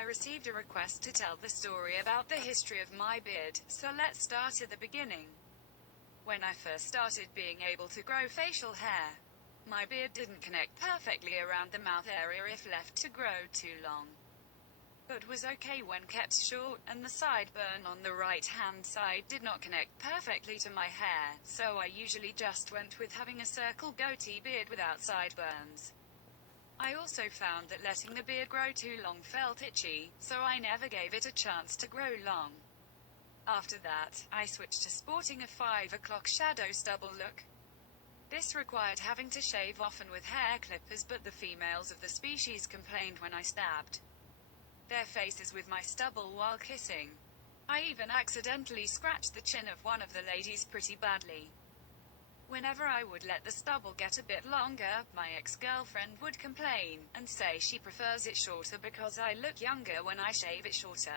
I received a request to tell the story about the history of my beard, so let's start at the beginning. When I first started being able to grow facial hair, my beard didn't connect perfectly around the mouth area if left to grow too long, but was okay when kept short, and the sideburn on the right-hand side did not connect perfectly to my hair, so I usually just went with having a circle goatee beard without sideburns. I also found that letting the beard grow too long felt itchy, so I never gave it a chance to grow long. After that, I switched to sporting a 5 o'clock shadow stubble look. This required having to shave often with hair clippers, but the females of the species complained when I stabbed their faces with my stubble while kissing. I even accidentally scratched the chin of one of the ladies pretty badly. Whenever I would let the stubble get a bit longer, my ex-girlfriend would complain, and say she prefers it shorter because I look younger when I shave it shorter.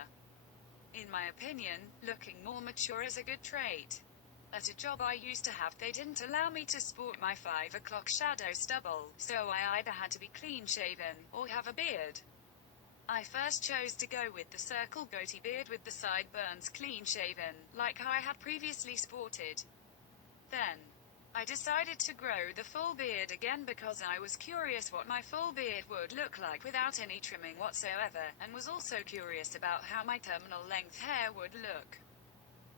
In my opinion, looking more mature is a good trait. At a job I used to have, they didn't allow me to sport my 5 o'clock shadow stubble, so I either had to be clean-shaven, or have a beard. I first chose to go with the circle goatee beard with the sideburns clean-shaven, like I had previously sported. Then, I decided to grow the full beard again because I was curious what my full beard would look like without any trimming whatsoever, and was also curious about how my terminal length hair would look.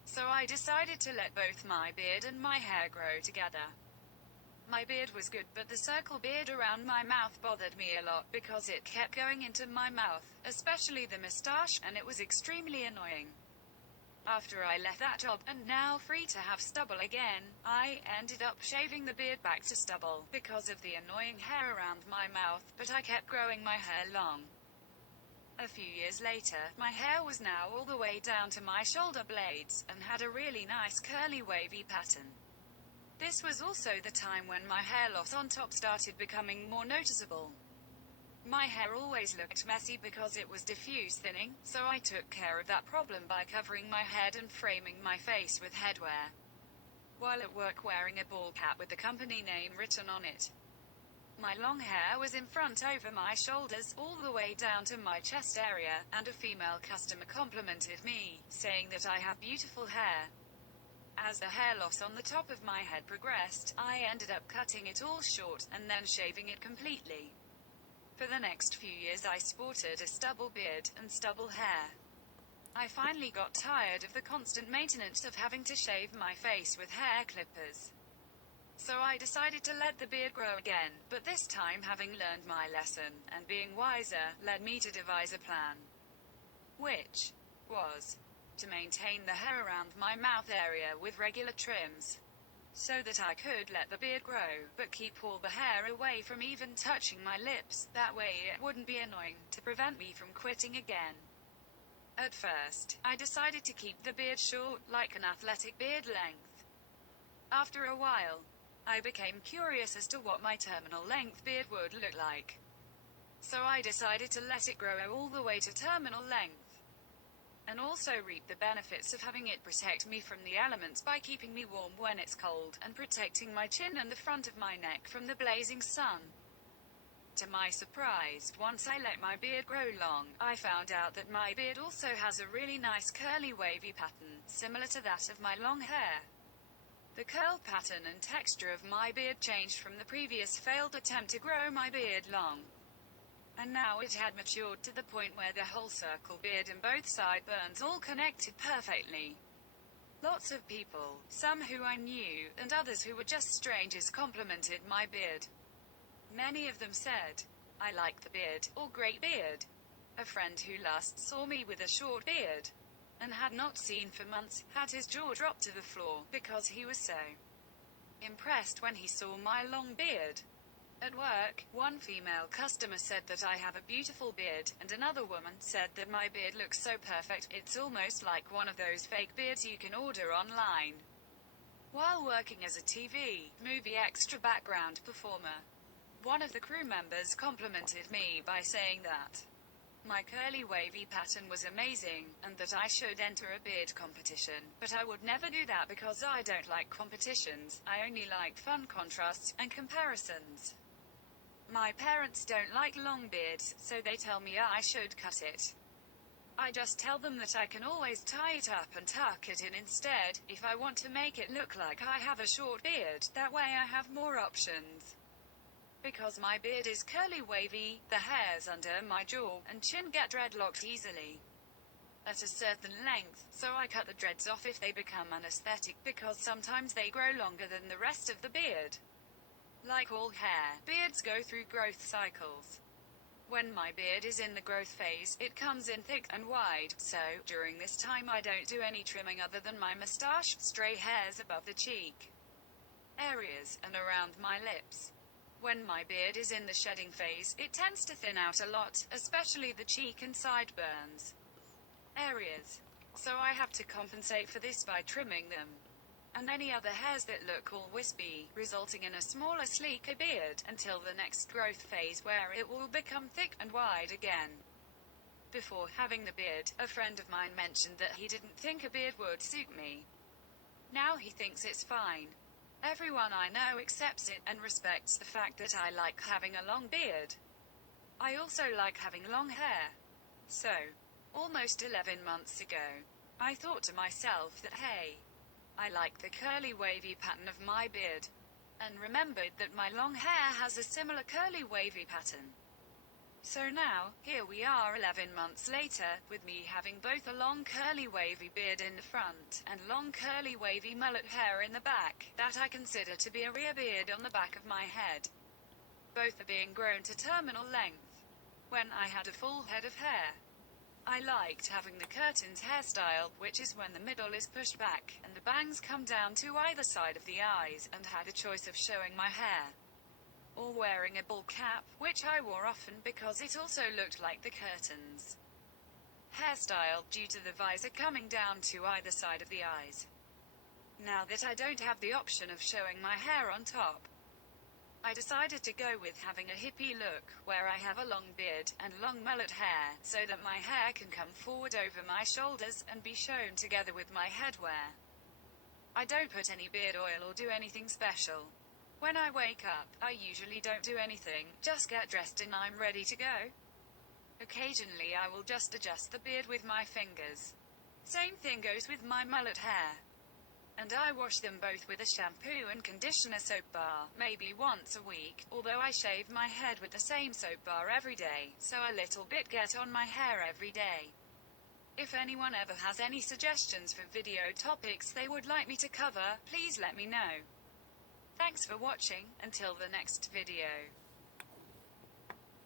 So I decided to let both my beard and my hair grow together. My beard was good, but the circle beard around my mouth bothered me a lot because it kept going into my mouth, especially the moustache, and it was extremely annoying. After I left that job, and now free to have stubble again, I ended up shaving the beard back to stubble, because of the annoying hair around my mouth, but I kept growing my hair long. A few years later, my hair was now all the way down to my shoulder blades, and had a really nice curly wavy pattern. This was also the time when my hair loss on top started becoming more noticeable. My hair always looked messy because it was diffuse thinning, so I took care of that problem by covering my head and framing my face with headwear, while at work wearing a ball cap with the company name written on it. My long hair was in front over my shoulders, all the way down to my chest area, and a female customer complimented me, saying that I have beautiful hair. As the hair loss on the top of my head progressed, I ended up cutting it all short, and then shaving it completely. For the next few years I sported a stubble beard, and stubble hair. I finally got tired of the constant maintenance of having to shave my face with hair clippers. So I decided to let the beard grow again, but this time having learned my lesson, and being wiser, led me to devise a plan. Which was to maintain the hair around my mouth area with regular trims, so that I could let the beard grow, but keep all the hair away from even touching my lips, that way it wouldn't be annoying, to prevent me from quitting again. At first, I decided to keep the beard short, like an athletic beard length. After a while, I became curious as to what my terminal length beard would look like. So I decided to let it grow all the way to terminal length, and also reap the benefits of having it protect me from the elements by keeping me warm when it's cold, and protecting my chin and the front of my neck from the blazing sun. To my surprise, once I let my beard grow long, I found out that my beard also has a really nice curly wavy pattern, similar to that of my long hair. The curl pattern and texture of my beard changed from the previous failed attempt to grow my beard long, and now it had matured to the point where the whole circle beard and both sideburns all connected perfectly. Lots of people, some who I knew, and others who were just strangers, complimented my beard. Many of them said, "I like the beard," or "Great beard." A friend who last saw me with a short beard, and had not seen for months, had his jaw drop to the floor, because he was so impressed when he saw my long beard. At work, one female customer said that I have a beautiful beard, and another woman said that my beard looks so perfect, it's almost like one of those fake beards you can order online. While working as a TV, movie extra background performer, one of the crew members complimented me by saying that my curly wavy pattern was amazing, and that I should enter a beard competition, but I would never do that because I don't like competitions, I only like fun contrasts and comparisons. My parents don't like long beards, so they tell me I should cut it. I just tell them that I can always tie it up and tuck it in instead, if I want to make it look like I have a short beard. That way I have more options. Because my beard is curly wavy, the hairs under my jaw and chin get dreadlocked easily at a certain length, so I cut the dreads off if they become unaesthetic, because sometimes they grow longer than the rest of the beard. Like all hair, beards go through growth cycles. When my beard is in the growth phase, it comes in thick and wide, so during this time I don't do any trimming other than my mustache, stray hairs above the cheek areas, and around my lips. When my beard is in the shedding phase, it tends to thin out a lot, especially the cheek and sideburns areas. So I have to compensate for this by trimming them and any other hairs that look all wispy, resulting in a smaller, sleeker beard, until the next growth phase where it will become thick and wide again. Before having the beard, a friend of mine mentioned that he didn't think a beard would suit me. Now he thinks it's fine. Everyone I know accepts it, and respects the fact that I like having a long beard. I also like having long hair. So, almost 11 months ago, I thought to myself that hey, I like the curly wavy pattern of my beard, and remembered that my long hair has a similar curly wavy pattern. So now, here we are 11 months later, with me having both a long curly wavy beard in the front, and long curly wavy mullet hair in the back, that I consider to be a rear beard on the back of my head. Both are being grown to terminal length. When I had a full head of hair, I liked having the curtains hairstyle, which is when the middle is pushed back, and the bangs come down to either side of the eyes, and had a choice of showing my hair or wearing a ball cap, which I wore often because it also looked like the curtains hairstyle, due to the visor coming down to either side of the eyes. Now that I don't have the option of showing my hair on top, I decided to go with having a hippie look, where I have a long beard and long mullet hair, so that my hair can come forward over my shoulders and be shown together with my headwear. I don't put any beard oil or do anything special. When I wake up, I usually don't do anything, just get dressed and I'm ready to go. Occasionally I will just adjust the beard with my fingers. Same thing goes with my mullet hair. And I wash them both with a shampoo and conditioner soap bar, maybe once a week, although I shave my head with the same soap bar every day, so a little bit get on my hair every day. If anyone ever has any suggestions for video topics they would like me to cover, please let me know. Thanks for watching, until the next video.